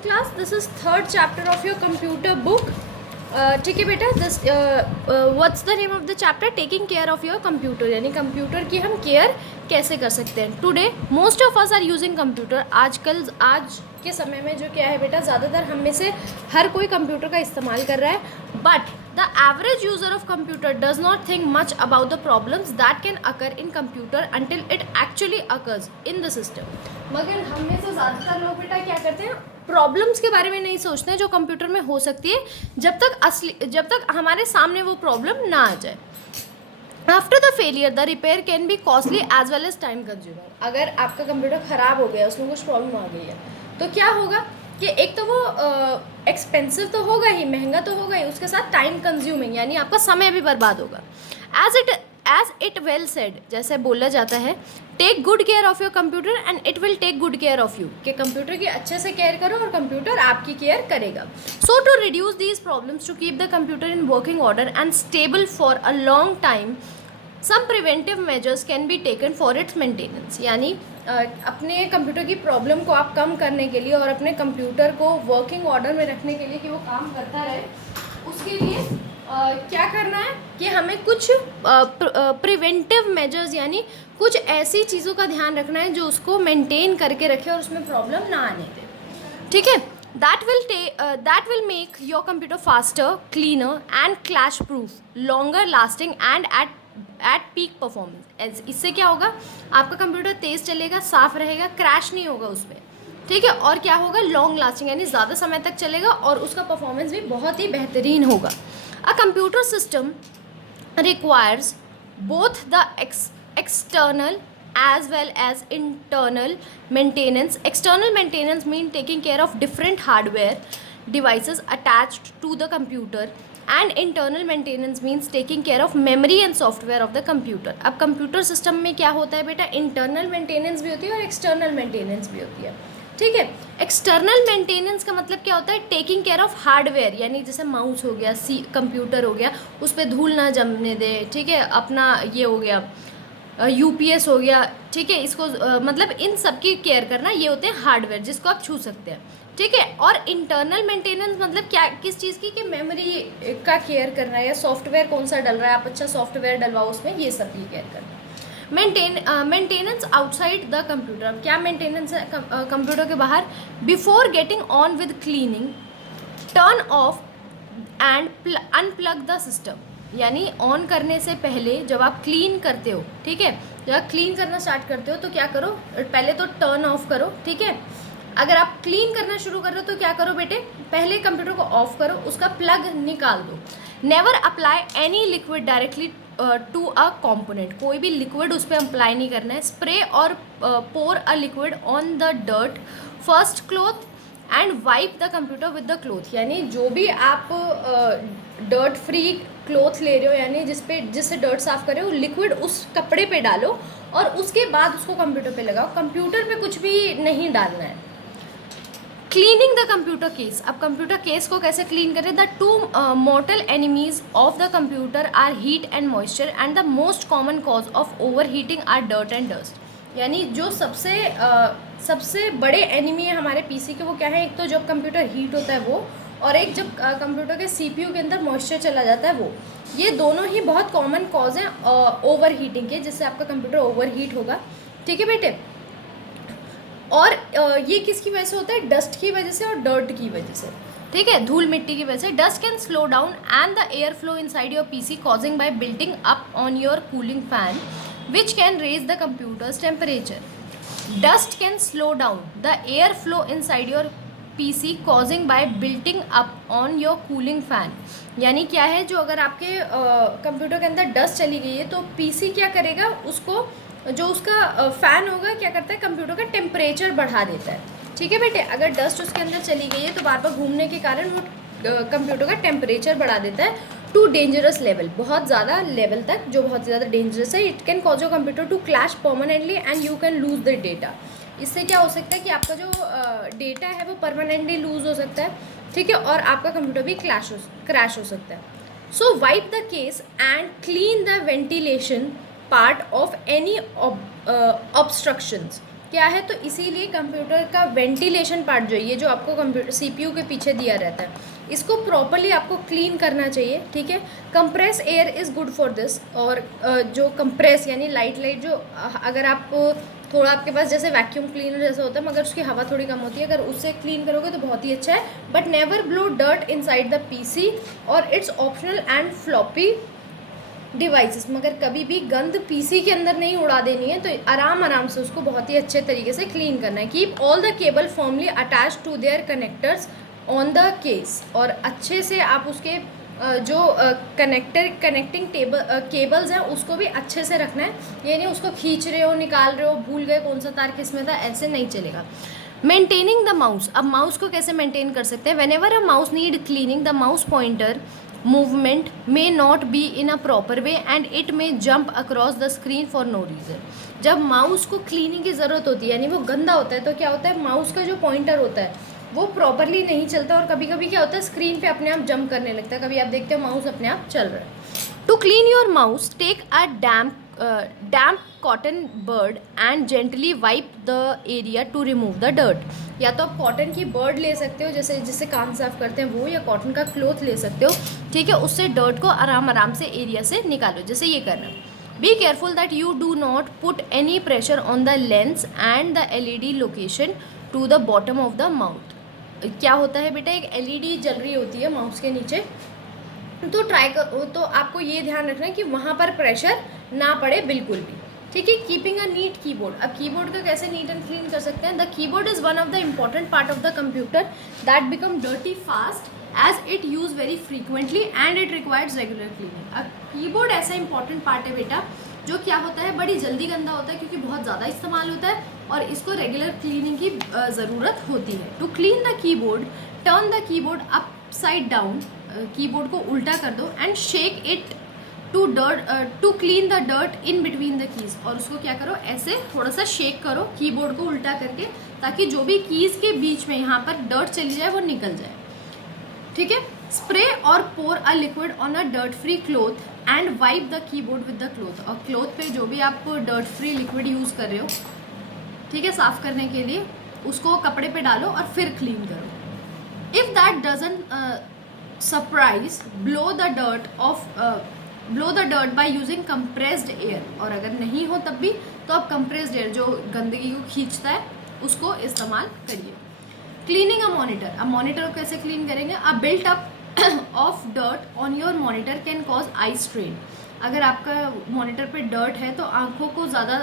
11th class. This is third chapter of your computer book. ठीक है बेटा, this what's the name of the chapter? Taking care of your computer, यानी computer की हम care कैसे कर सकते हैं. Today most of us are using computer. आज के समय में जो क्या है बेटा, ज़्यादातर हम में से हर कोई कंप्यूटर का इस्तेमाल कर रहा है. But the average user of computer does not think much about the problems that can occur in computer until it actually occurs in the system. मगर हम में से ज़्यादातर लोग बेटा क्या करते हैं, प्रॉब्लम्स के बारे में नहीं सोचते हैं जो कंप्यूटर में हो सकती है, जब तक हमारे सामने वो प्रॉब्लम ना आ जाए. After the failure the repair can be costly as well as time consumer. अगर आपका कंप्यूटर ख़राब हो गया, उसमें कुछ प्रॉब्लम आ गई है, तो क्या होगा कि एक तो वो एक्सपेंसिव तो होगा ही, महंगा तो होगा ही, उसके साथ टाइम कंज्यूमिंग, यानी आपका समय भी बर्बाद होगा. एज इट वेल सेड, जैसे बोला जाता है, take good care of your computer and it will take good care of you. कि कंप्यूटर की अच्छे से केयर करो और कंप्यूटर आपकी केयर करेगा. So to reduce these problems, to keep the computer in working order and stable for a long time, some preventive measures can be taken for its maintenance. यानी अपने computer की problem को आप कम करने के लिए और अपने कंप्यूटर को वर्किंग ऑर्डर में रखने के लिए कि वो काम करता रहे, उसके लिए क्या करना है कि हमें कुछ प्रिवेंटिव मेजर्स, यानी कुछ ऐसी चीज़ों का ध्यान रखना है जो उसको मेंटेन करके रखे और उसमें प्रॉब्लम ना आने दे. ठीक है, that will make your computer faster, cleaner and clash proof, longer lasting and at peak performance. इससे क्या होगा, आपका कंप्यूटर तेज़ चलेगा, साफ रहेगा, क्रैश नहीं होगा उसमें. ठीक है, और क्या होगा, लॉन्ग लास्टिंग, यानी ज़्यादा समय तक चलेगा और उसका परफॉर्मेंस भी बहुत ही बेहतरीन होगा. A computer system requires both the external as well as internal maintenance. External maintenance means taking care of different hardware devices attached to the computer, and internal maintenance means taking care of memory and software of the computer. अब computer system में क्या होता है बेटा, internal maintenance भी होती है और एक्सटर्नल मेंटेनेंस भी होती है. ठीक है, एक्सटर्नल मेंटेनेंस का मतलब क्या होता है, टेकिंग केयर ऑफ हार्डवेयर, यानी जैसे माउस हो गया, कंप्यूटर हो गया, उस पर धूल ना जमने दे. ठीक है, अपना ये हो गया, यूपीएस हो गया. ठीक है, इसको मतलब इन सब की केयर करना, ये होते हैं हार्डवेयर जिसको आप छू सकते हैं. ठीक है, और इंटरनल मेंटेनेंस मतलब क्या, किस चीज़ की, कि मेमोरी का केयर करना है या सॉफ्टवेयर कौन सा डल रहा है, आप अच्छा सॉफ्टवेयर डलवाओ उसमें, ये सब की केयर करना. Maintenance outside the computer. अब क्या मेंटेनेंस है कंप्यूटर के बाहर? Before getting on with cleaning, turn off and unplug the system. यानी ऑन करने से पहले जब आप क्लीन करते हो, ठीक है, जब आप क्लीन करना स्टार्ट करते हो तो क्या करो, पहले तो टर्न ऑफ करो. ठीक है, अगर आप क्लीन करना शुरू कर रहे हो तो क्या करो बेटे, पहले कंप्यूटर को ऑफ करो, उसका प्लग निकाल दो. Never apply any liquid directly to a component. कोई भी लिक्विड उस पर अप्लाई नहीं करना है. Spray or pour a liquid on the dirt first cloth and wipe the computer with the cloth. यानी जो भी आप डर्ट फ्री क्लॉथ ले रहे हो, यानी जिससे डर्ट साफ कर रहे हो, लिक्विड उस कपड़े पे डालो और उसके बाद उसको कंप्यूटर पे लगाओ. कंप्यूटर पे कुछ भी नहीं डालना है. Cleaning the computer case. अब कंप्यूटर केस को कैसे क्लीन करें? The two mortal enemies of the computer are heat and moisture and the most common cause of overheating are dirt and dust. यानी जो सबसे बड़े एनिमी है हमारे पीसी के, वो क्या है, एक तो जब कंप्यूटर हीट होता है वो, और एक जब कंप्यूटर के सीपीयू के अंदर मॉइस्चर चला जाता है वो. ये दोनों ही बहुत कॉमन कॉज हैं ओवर हीटिंग के, जिससे आपका कंप्यूटर ओवर हीट होगा. ठीक है बेटे, और ये किसकी वजह से होता है? डस्ट की वजह से और डर्ट की वजह से. ठीक है, धूल मिट्टी की वजह से. Dust can slow down and the air flow inside your PC causing by building up on your cooling fan which can raise the computer's temperature. Dust can slow down the air flow inside your PC causing by building up on your cooling fan. यानी क्या है, जो अगर आपके computer के अंदर dust चली गई है तो पीसी क्या करेगा, उसको जो उसका फ़ैन होगा क्या करता है, कंप्यूटर का टेम्परेचर बढ़ा देता है. ठीक है बेटे, अगर डस्ट उसके अंदर चली गई है तो बार बार घूमने के कारण वो कंप्यूटर का टेम्परेचर बढ़ा देता है टू डेंजरस लेवल, बहुत ज़्यादा लेवल तक, जो बहुत ज़्यादा डेंजरस है. It can cause your computer to crash permanently and you can lose the data. इससे क्या हो सकता है कि आपका जो डेटा है वो परमानेंटली लूज हो सकता है. ठीक है, और आपका कंप्यूटर भी क्रैश हो सकता है. So wipe the case and clean the ventilation part of any obstructions. क्या है, तो इसीलिए कंप्यूटर का वेंटिलेशन पार्ट जो है, ये जो आपको कंप्यूटर सीपीयू के पीछे दिया रहता है, इसको प्रॉपरली आपको क्लीन करना चाहिए, ठीक है। Compress air is good for this. और जो कंप्रेस यानी लाइट जो अगर आप थोड़ा आपके पास जैसे वैक्यूम क्लीनर जैसा होता है मगर उसकी हवा थोड़ी कम होती है, अगर उससे क्लीन करोगे तो बहुत ही अच्छा है। But never blow dirt inside the PC or its optional and floppy devices. मगर कभी भी गंद पीसी के अंदर नहीं उड़ा देनी है, तो आराम से उसको बहुत ही अच्छे तरीके से क्लीन करना है। Keep all the cable firmly attach to their connectors on the case. और अच्छे से आप उसके जो कनेक्टिंग केबल्स हैं उसको भी अच्छे से रखना है। ये नहीं उसको खींच रहे हो, निकाल रहे हो, भूल गए कौन सा तार किस में था, ऐसे नहीं चलेगा। Maintaining the mouse. अब माउस को कैसे मेंटेन कर सकते हैं? When ever a mouse need cleaning, the mouse pointer movement may not be in a proper way and it may jump across the screen for no reason। जब mouse को cleaning की ज़रूरत होती है यानी वो गंदा होता है, तो क्या होता है, माउस का जो पॉइंटर होता है वो प्रॉपरली नहीं चलता और कभी कभी क्या होता है, स्क्रीन पे अपने आप जंप करने लगता है। कभी आप देखते हो माउस अपने आप चल रहा है। To clean your mouse take a damp cotton bud and gently wipe the area to remove the dirt. या तो आप कॉटन की बर्ड ले सकते हो, जैसे जिससे कान साफ करते हैं वो, या कॉटन का क्लॉथ ले सकते हो, ठीक है। उससे डर्ट को आराम से एरिया से निकालो, जैसे ये करना। Be careful that you do not put any pressure on the lens and the LED location to the bottom of the mouse. क्या होता है बेटा, एक एलईडी जल रही होती है माउस के नीचे, तो तो आपको ये ध्यान रखना है कि वहाँ पर प्रेशर ना पड़े बिल्कुल भी, ठीक है। Keeping a neat keyboard. अब कीबोर्ड का कैसे नीट एंड क्लीन कर सकते हैं? The keyboard is one of the important part of the computer that become dirty fast as it use very frequently and it requires regular cleaning. अब keyboard ऐसा important part है बेटा जो क्या होता है, बड़ी जल्दी गंदा होता है क्योंकि बहुत ज़्यादा इस्तेमाल होता है और इसको रेगुलर क्लीनिंग की ज़रूरत होती है। To clean the keyboard, turn the keyboard upside down, keyboard को उल्टा कर दो, and shake it to clean the dirt in between the keys. और उसको क्या करो, ऐसे थोड़ा सा शेक करो कीबोर्ड को उल्टा करके, ताकि जो भी कीज़ के बीच में यहाँ पर डर्ट चली जाए वो निकल जाए, ठीक है। Spray or pour a liquid on a dirt free cloth and wipe the keyboard with the cloth. और क्लॉथ पे जो भी आप डर्ट फ्री लिक्विड यूज़ कर रहे हो, ठीक है, साफ़ करने के लिए, उसको कपड़े पे डालो और फिर क्लीन करो। If that doesn't surprise, blow the dirt by using compressed air. और अगर नहीं हो तब भी तो आप कंप्रेस्ड एयर जो गंदगी को खींचता है उसको इस्तेमाल करिए। Cleaning a monitor. अब मॉनिटर को कैसे क्लीन करेंगे? अ built up of dirt on your monitor can cause eye strain. अगर आपका मॉनिटर पे डर्ट है तो आंखों को ज़्यादा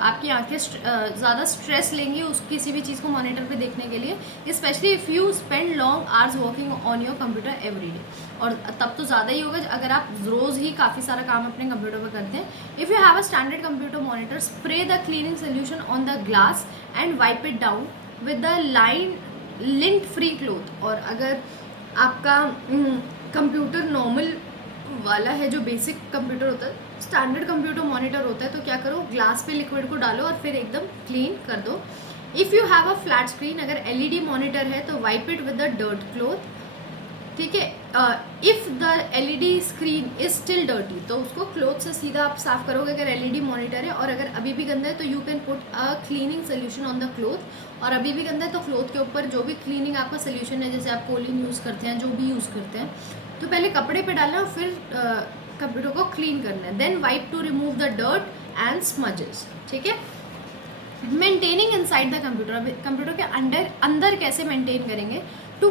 आपकी आंखें ज़्यादा स्ट्रेस लेंगी उस किसी भी चीज़ को मॉनिटर पे देखने के लिए, specially if you spend long hours working on your computer every day. और तब तो ज़्यादा ही होगा अगर आप रोज़ ही काफ़ी सारा काम अपने कंप्यूटर पर करते हैं। If you have a standard computer monitor, spray the cleaning solution on the glass and wipe it down with the lint free cloth. और अगर आपका कंप्यूटर नॉर्मल वाला है, जो बेसिक कंप्यूटर होता है, स्टैंडर्ड कंप्यूटर मॉनिटर होता है, तो क्या करो, ग्लास पे लिक्विड को डालो और फिर एकदम क्लीन कर दो। If you have a flat screen, अगर एलईडी मॉनिटर है तो wipe it with the dirt cloth, ठीक है। If the LED screen is still dirty, तो उसको क्लॉथ से सीधा आप साफ़ करोगे अगर एलईडी मॉनिटर है। और अगर अभी भी गंदा है तो you can put a cleaning solution on the cloth. और अभी भी गंदा है तो क्लॉथ के ऊपर जो भी क्लीनिंग आपका सोल्यूशन है, जैसे आप कोलिन यूज़ करते हैं, जो भी यूज़ करते हैं, तो पहले कपड़े पे डालना और फिर कंप्यूटर को क्लीन करना है। Then wipe to remove the dirt and smudges, ठीक है। Maintaining inside the computer. Computer के अंदर कैसे मेंटेन करेंगे? To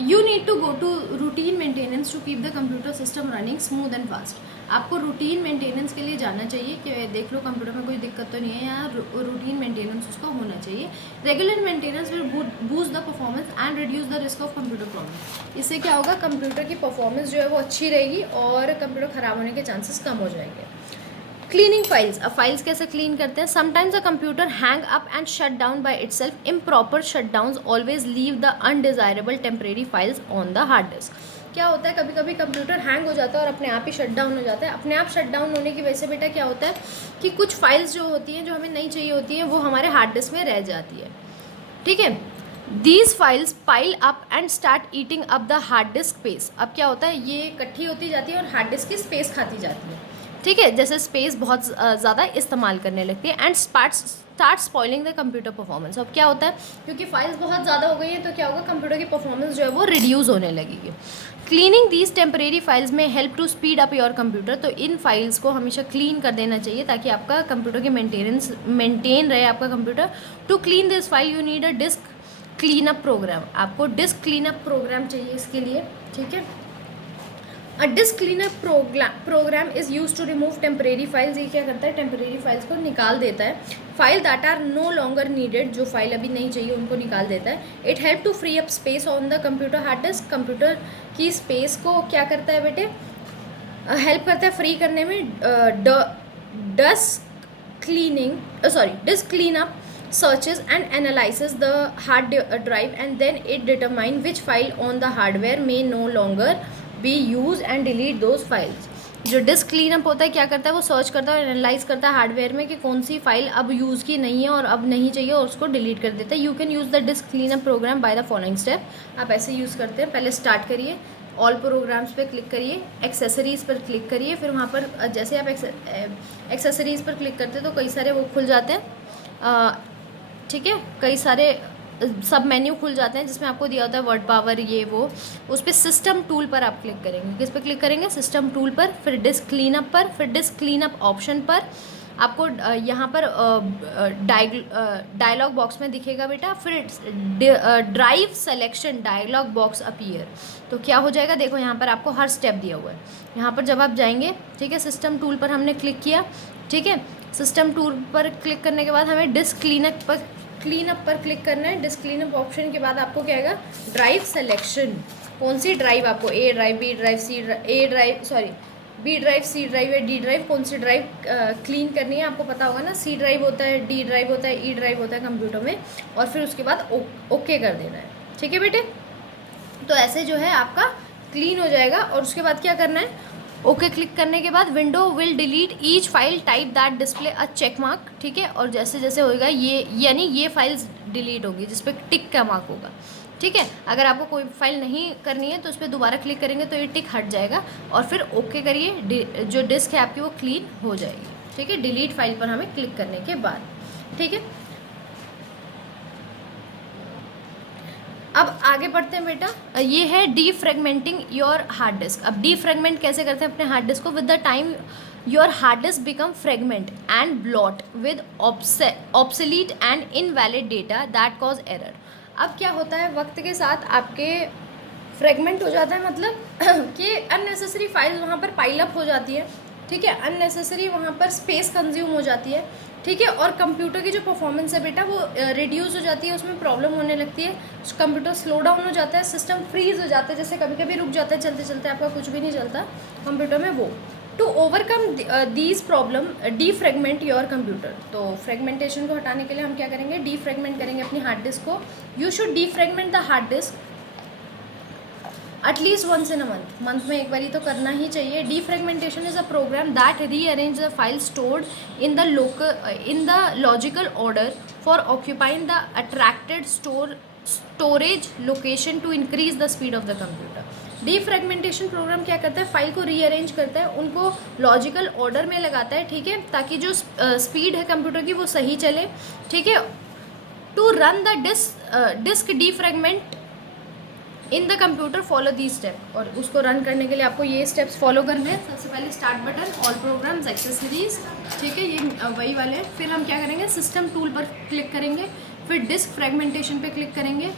you need to go to routine maintenance to keep the computer system running smooth and fast. आपको routine maintenance के लिए जाना चाहिए कि देख लो कंप्यूटर में कोई दिक्कत तो नहीं है, या रूटीन मेंटेनेंस उसका होना चाहिए। Regular maintenance will boost the performance and reduce the risk of computer problem. इससे क्या होगा, कंप्यूटर की परफॉर्मेंस जो है वो अच्छी रहेगी और कंप्यूटर ख़राब होने के चांसेस कम हो जाएंगे। Cleaning files. अब फाइल्स कैसे क्लीन करते हैं? Sometimes a computer hang up and shut down by itself. Improper shut downs always leave the undesirable temporary files on the hard disc. क्या होता है, कभी कभी कंप्यूटर हैंग हो जाता है और अपने आप ही शट डाउन हो जाता है। अपने आप शट डाउन होने की वजह से बेटा क्या होता है कि कुछ फाइल्स जो होती हैं, जो हमें नहीं चाहिए होती हैं, वो हमारे हार्ड डिस्क में रह जाती है, ठीक है। These files pile up and start eating up the hard disc space. अब क्या होता है, ये इकट्ठी होती जाती है और हार्ड डिस्क की स्पेस खाती जाती है, ठीक है। जैसे स्पेस बहुत ज़्यादा इस्तेमाल करने लगती है। And start spoiling the computer performance. अब क्या होता है, क्योंकि फाइल्स बहुत ज़्यादा हो गई हैं तो क्या होगा, कंप्यूटर की परफॉर्मेंस जो है वो रिड्यूस होने लगेगी। क्लीनिंग दीज टेम्परेरी फाइल्स में help to speed up your computer. तो इन फाइल्स को हमेशा क्लीन कर देना चाहिए ताकि आपका कंप्यूटर की मेंटेन रहे आपका computer. To clean this file you need a disk clean up program. आपको डिस्क क्लीन अप प्रोग्राम चाहिए इसके लिए, ठीक है। A disk cleanup program is use to remove temporary files. ये क्या करता है, टेम्परेरी फाइल्स को निकाल देता है। File that are no longer needed, जो फाइल अभी नहीं चाहिए उनको निकाल देता है। It help to free up space on the computer hard disk. कंप्यूटर की स्पेस को क्या करता है बेटे, हेल्प करता है फ्री करने में। Disc cleanup searches and analyzes the hard drive and then it determine which file on the hardware may no longer be used and delete those files। जो डिस्क क्लीनअप होता है क्या करता है, वो सर्च करता है और एनालाइज करता है हार्डवेयर में कि कौन सी फाइल अब यूज़ की नहीं है और अब नहीं चाहिए और उसको डिलीट कर देता है। You can use the disk cleanup program by the following step. आप ऐसे यूज़ करते हैं, पहले स्टार्ट करिए, ऑल प्रोग्राम्स पे क्लिक करिए, एक्सेसरीज़ पर क्लिक करिए, फिर वहाँ पर जैसे आप एक्सेसरीज़ पर क्लिक करते हैं तो कई सारे वो खुल जाते हैं, ठीक है, कई सारे सब मेन्यू खुल जाते हैं जिसमें आपको दिया होता है वर्ड पावर ये वो। उस पर सिस्टम टूल पर आप क्लिक करेंगे। किस पर क्लिक करेंगे, सिस्टम टूल पर, फिर डिस्क क्लीनअप पर, फिर डिस्क क्लीनअप ऑप्शन पर। आपको यहाँ पर डायलॉग बॉक्स में दिखेगा बेटा, फिर drive selection dialog box appear. तो क्या हो जाएगा, देखो यहाँ पर आपको हर स्टेप दिया हुआ है। यहाँ पर जब आप जाएंगे, ठीक है, सिस्टम टूल पर हमने क्लिक किया, ठीक है, सिस्टम टूल पर क्लिक करने के बाद हमें डिस्क क्लीनअप पर क्लिक करना है। डिस्क क्लीनअप ऑप्शन के बाद आपको क्या आएगा, ड्राइव सेलेक्शन। कौन सी ड्राइव आपको, A drive, B drive, B drive, C drive या डी ड्राइव, कौन सी ड्राइव क्लीन करनी है आपको पता होगा ना। सी ड्राइव होता है, डी ड्राइव होता है, ई ड्राइव होता है कंप्यूटर में, और फिर उसके बाद ओके कर देना है, ठीक है बेटे। तो ऐसे जो है आपका क्लीन हो जाएगा। और उसके बाद क्या करना है, ओके क्लिक करने के बाद window will delete each file type that display a check mark, ठीक है। और जैसे जैसे होएगा ये, यानी ये फाइल्स डिलीट होगी जिस पर टिक का मार्क होगा, ठीक है। अगर आपको कोई फाइल नहीं करनी है तो उस पर दोबारा क्लिक करेंगे तो ये टिक हट जाएगा और फिर ओके करिए, जो डिस्क है आपकी वो क्लीन हो जाएगी, ठीक है, डिलीट फाइल पर हमें क्लिक करने के बाद, ठीक है। अब आगे बढ़ते हैं बेटा, ये है डीफ्रेगमेंटिंग योर हार्ड डिस्क। अब डीफ्रेगमेंट कैसे करते हैं अपने हार्ड डिस्क को, with the time your hard disk become fragment and blot with obsolete and invalid data that cause error. अब क्या होता है, वक्त के साथ आपके फ्रेगमेंट हो जाता है, मतलब कि अननेसेसरी फाइल्स वहाँ पर पाइल अप हो जाती है, ठीक है, अननेसेसरी वहाँ पर स्पेस कंज्यूम हो जाती है, ठीक है। और कंप्यूटर की जो परफॉर्मेंस है बेटा वो रिड्यूस हो जाती है, उसमें प्रॉब्लम होने लगती है, कंप्यूटर स्लो डाउन हो जाता है, सिस्टम फ्रीज हो जाता है, जैसे कभी कभी रुक जाता है चलते चलते, आपका कुछ भी नहीं चलता कंप्यूटर में वो। To overcome these problem defragment your computer. तो फ्रेगमेंटेशन को हटाने के लिए हम क्या करेंगे, डीफ्रेगमेंट करेंगे अपनी हार्ड डिस्क को। You should defragment the hard disk at least once in a month में एक बारी तो करना ही चाहिए। Defragmentation is a program that rearrange the file stored in the logical order for occupying the attracted storage location to increase the speed of the computer. Defragmentation program क्या करता है, फाइल को रीअरेंज करता है, उनको लॉजिकल ऑर्डर में लगाता है, ठीक है, ताकि जो स्पीड है कंप्यूटर की वो सही चले, ठीक है। To run the disk defragment in the computer follow the step. और उसको रन करने के लिए आपको ये स्टेप्स फॉलो करने हैं। सबसे पहले start button, all programmes, accessories, ठीक है, ये वही वाले हैं। फिर हम क्या करेंगे, सिस्टम टूल पर क्लिक करेंगे, फिर डिस्क फ्रेगमेंटेशन पे क्लिक करेंगे,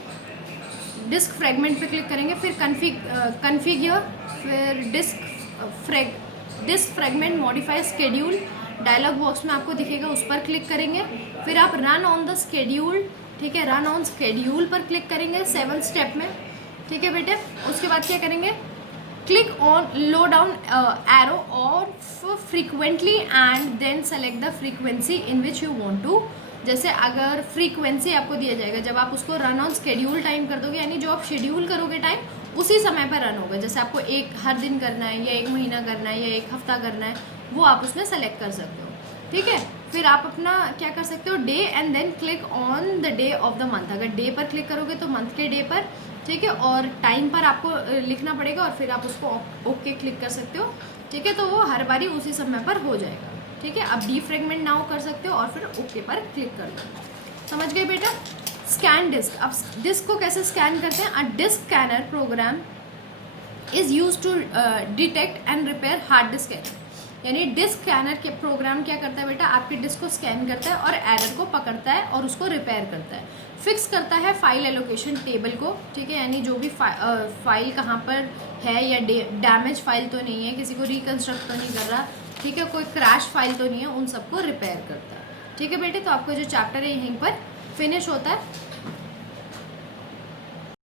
डिस्क फ्रेगमेंट पे क्लिक करेंगे, फिर कन्फिगर, फिर disk fragment modify schedule, dialog box में आपको दिखेगा, उस पर क्लिक करेंगे। फिर आप रन ऑन द स्केड्यूल, ठीक है, रन ऑन स्केड्यूल पर क्लिक करेंगे 7 स्टेप में, ठीक है बेटे। उसके बाद क्या करेंगे, click on low down arrow or frequently and then select the frequency in which you want to. जैसे अगर फ्रीक्वेंसी आपको दिया जाएगा, जब आप उसको रन ऑन स्केड्यूल टाइम कर दोगे, यानी जो आप शेड्यूल करोगे टाइम उसी समय पर रन होगा। जैसे आपको हर दिन करना है या 1 महीना करना है या 1 हफ्ता करना है, वो आप उसमें सेलेक्ट कर सकते हो, ठीक है। फिर आप अपना क्या कर सकते हो, day and then click on the day of the month. अगर डे पर क्लिक करोगे तो मंथ के डे पर, ठीक है, और टाइम पर आपको लिखना पड़ेगा और फिर आप उसको ओके क्लिक कर सकते हो, ठीक है। तो वो हर बारी उसी समय पर हो जाएगा, ठीक है, अब डीफ्रेगमेंट नाउ कर सकते हो और फिर ओके पर क्लिक कर दो। समझ गए बेटा। स्कैन डिस्क, अब डिस्क को कैसे स्कैन करते हैं। A disk scanner program is use to detect and repair hard disk error. यानी डिस्क स्कैनर के प्रोग्राम क्या करता है बेटा, आपके डिस्क को स्कैन करता है और एरर को पकड़ता है और उसको रिपेयर करता है। फिक्स करता है फाइल एलोकेशन टेबल को, ठीक है, यानी जो भी फाइल कहाँ पर है या डैमेज फाइल तो नहीं है, किसी को रिकन्स्ट्रक्ट तो नहीं कर रहा, ठीक है, कोई क्रैश फाइल तो नहीं है, उन सबको रिपेयर करता है। ठीक है बेटे, तो आपका जो चैप्टर है यहीं पर फिनिश होता है।